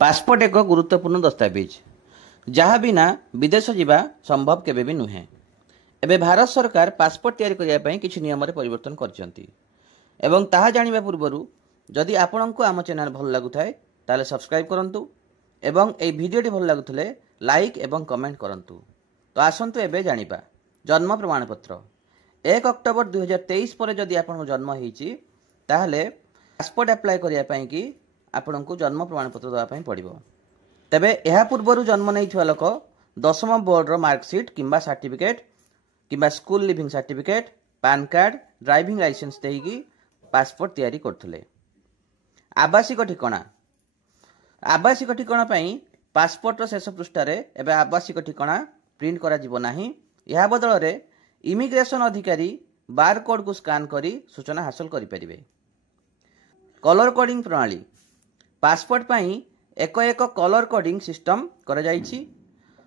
Passport एक गुरुत्वपूर्ण दस्तावेज जहाँ बिना विदेश जावा संभव केबे भी नुहे। एबे भारत सरकार पासपोर्ट तैयारी करने किसी नियम परिवर्तन कर ताहा जानिबा पूर्वरु जदि आपंक आम चैनल भल लगुए ताले सब्सक्राइब करंतु एवं ए भिडियोटी भल लगुले लाइक एवं कमेंट करंतु। तो आसंतु एबे जानिबा जन्म प्रमाणपत्र 1 अक्टोबर 2023 पर जदि आपन जन्म होईची ताहले पासपोर्ट अप्लाई करिया पई कि आपन को जन्म प्रमाणपत्र देवाई पड़ो। तेबे यह पूर्वर जन्म नहीं लोक 10th बोर्ड मार्कसीट किंबा सर्टिफिकेट किंबा school leaving certificate PAN card driving licence देकी पासपोर्ट तैयारी करथुले। आवासिक ठिकाना पासपोर्ट शेष पृष्ठार एवं आवासिक ठिकाना प्रिंट करा जिवो नाही। यह बदल में इमिग्रेशन अधिकारी बार कोड को स्कान करी सूचना हासिल करि परिबे। कलर कोडिंग प्रणाली पासपोर्ट पाई एक कलर कोडिंग सिस्टम करा जाइछि।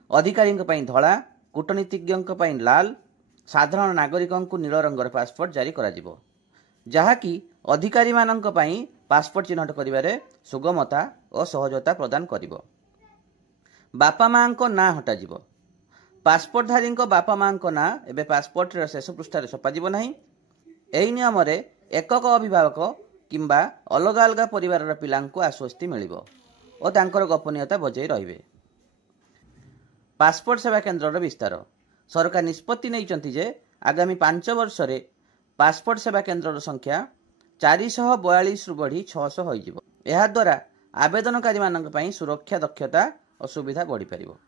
अधिकारी धला कूटनीतिज्ञ लाल साधारण नागरिकों नील रंगर पासपोर्ट जारी करा जिवो, जहाँकि अधिकारी मानक पई पासपोर्ट चिन्हट करिबारे सुगमता और सहजता प्रदान करिवो। बापा मां को ना हटा जिवो। पासपोर्टधारी बापा मां को ना एबे पासपोर्ट शेष पृष्ठार छपाजिवो नाही। एही नियम रे एकक अभिभावक किंबा अलग अलग परिवार पिलांको आश्वस्ति मिलिबो और तांकर गोपनीयता बजाय रहिबे। पासपोर्ट सेवा केन्द्र विस्तार सरकार निष्पत्ति नहीं जे आगामी 5 वर्ष रे पासपोर्ट सेवा केन्द्र संख्या 442 रु बढ़ी 600 होइजिवो। एहा द्वारा आवेदनकारी मानक पई सुरक्षा दक्षता और सुविधा बढ़ी परिबो।